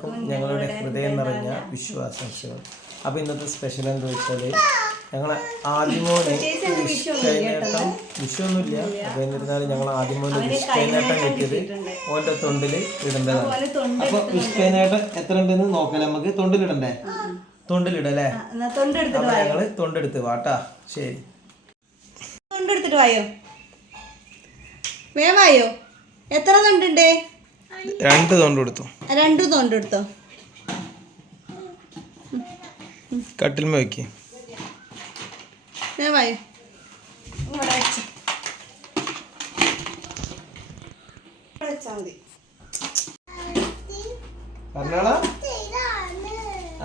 എല്ലാവർക്കും ഞങ്ങളുടെ ഹൃദയം നിറഞ്ഞ വിശ്വാസംശകൾ. അപ്പോൾ ഇന്നത്തെ സ്പെഷ്യൽ എന്താ വെച്ചാൽ ഞങ്ങൾ ആദ്യമോനെ വിഷ്കൈനേട്ടം വിഷമൊന്നുമില്ല. അപ്പോൾ എന്നിരുന്നാലും ഞങ്ങൾ ആദ്യമോനെ വിഷ്കൈനേട്ടം കിട്ടിയത് ഓൻ്റെ തൊണ്ടിൽ ഇടേണ്ടതാണ്. അപ്പോൾ വിഷ്കൈനേട്ടം എത്ര ഉണ്ടെന്ന് നോക്കാം നമുക്ക്. തൊണ്ടിലിടണ്ടേ? തൊണ്ടിലിടല്ലേ? അപ്പോൾ ഞങ്ങൾ തൊണ്ടെടുത്ത് വാട്ടാ. ശരി, തൊണ്ടെടുത്തിട്ട് വായോ, വേവായോ? എത്ര തൊണ്ടുണ്ട്? 2 തൊണ്ട് എടുത്തു. 2 തൊണ്ട് എടുത്തോ. കട്ടിൽമ വെക്ക്. വേവായോ? പറഞ്ഞോളാ.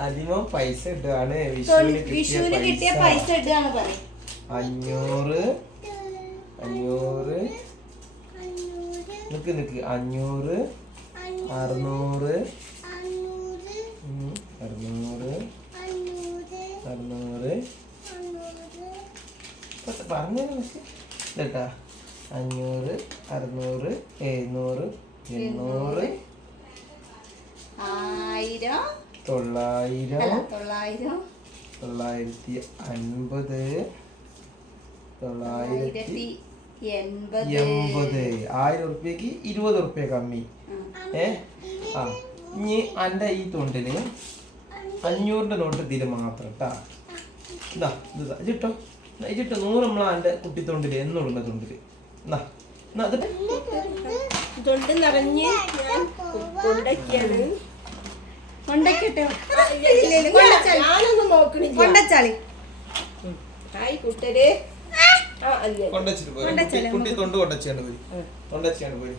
ആദ്യമോ പൈസ ഇട്ടാണ് വിഷുവിന് കിട്ടിയ പൈസ ഇട്ടാണ് പറയും. 500 നിക്ക് 500 600 പറഞ്ഞു കേട്ടാ. 500 600 700 800 1000 900 950 980 1000 ഉറുപ്പ്യക്ക് 20 ഉറുപ്പ്യ കമ്മി. ഇനി എൻ്റെ ഈ തൊണ്ടില് 500 നോട്ട് ഇതില് മാത്രം കേട്ടാ. ഇതാ ഇതിട്ടോ, ഇതിട്ടോ 100 നമ്മളാ എൻ്റെ കുട്ടിത്തൊണ്ടില് എന്നുള്ള തൊണ്ടില്. തൊണ്ട് നിറഞ്ഞ് കൊണ്ടച്ചാളി. കുട്ടി തൊണ്ട് കൊണ്ടച്ചാണ്ട് പോയി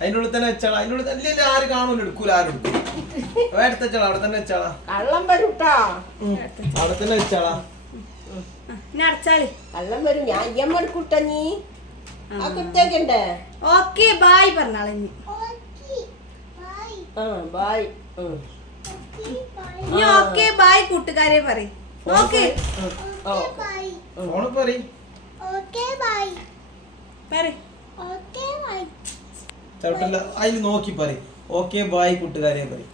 അതിനുള്ളിൽ തന്നെ വെച്ചാളാ. അതിനുള്ളിൽ തന്നെ ആര് കാണൂല, എടുക്കൂല, ആരും എടുത്ത് വെച്ചാളാ. അവിടെ തന്നെ വെച്ചാളാ. അവിടെ തന്നെ വെച്ചാളാ. കള്ളം വരും. ഞാൻ എടുക്കൂട്ട. നീ കുത്തേക്കണ്ടേ? ഓക്കെ ബായ് പറഞ്ഞാളെ. ബായ്. ഓക്കെ ബായ് കൂട്ടുകാരെ പറയും. ഓക്കെ ചവിട്ടല്ല, അതിൽ നോക്കി പറയും. ഓക്കെ ബായ് കൂട്ടുകാരെ പറയും.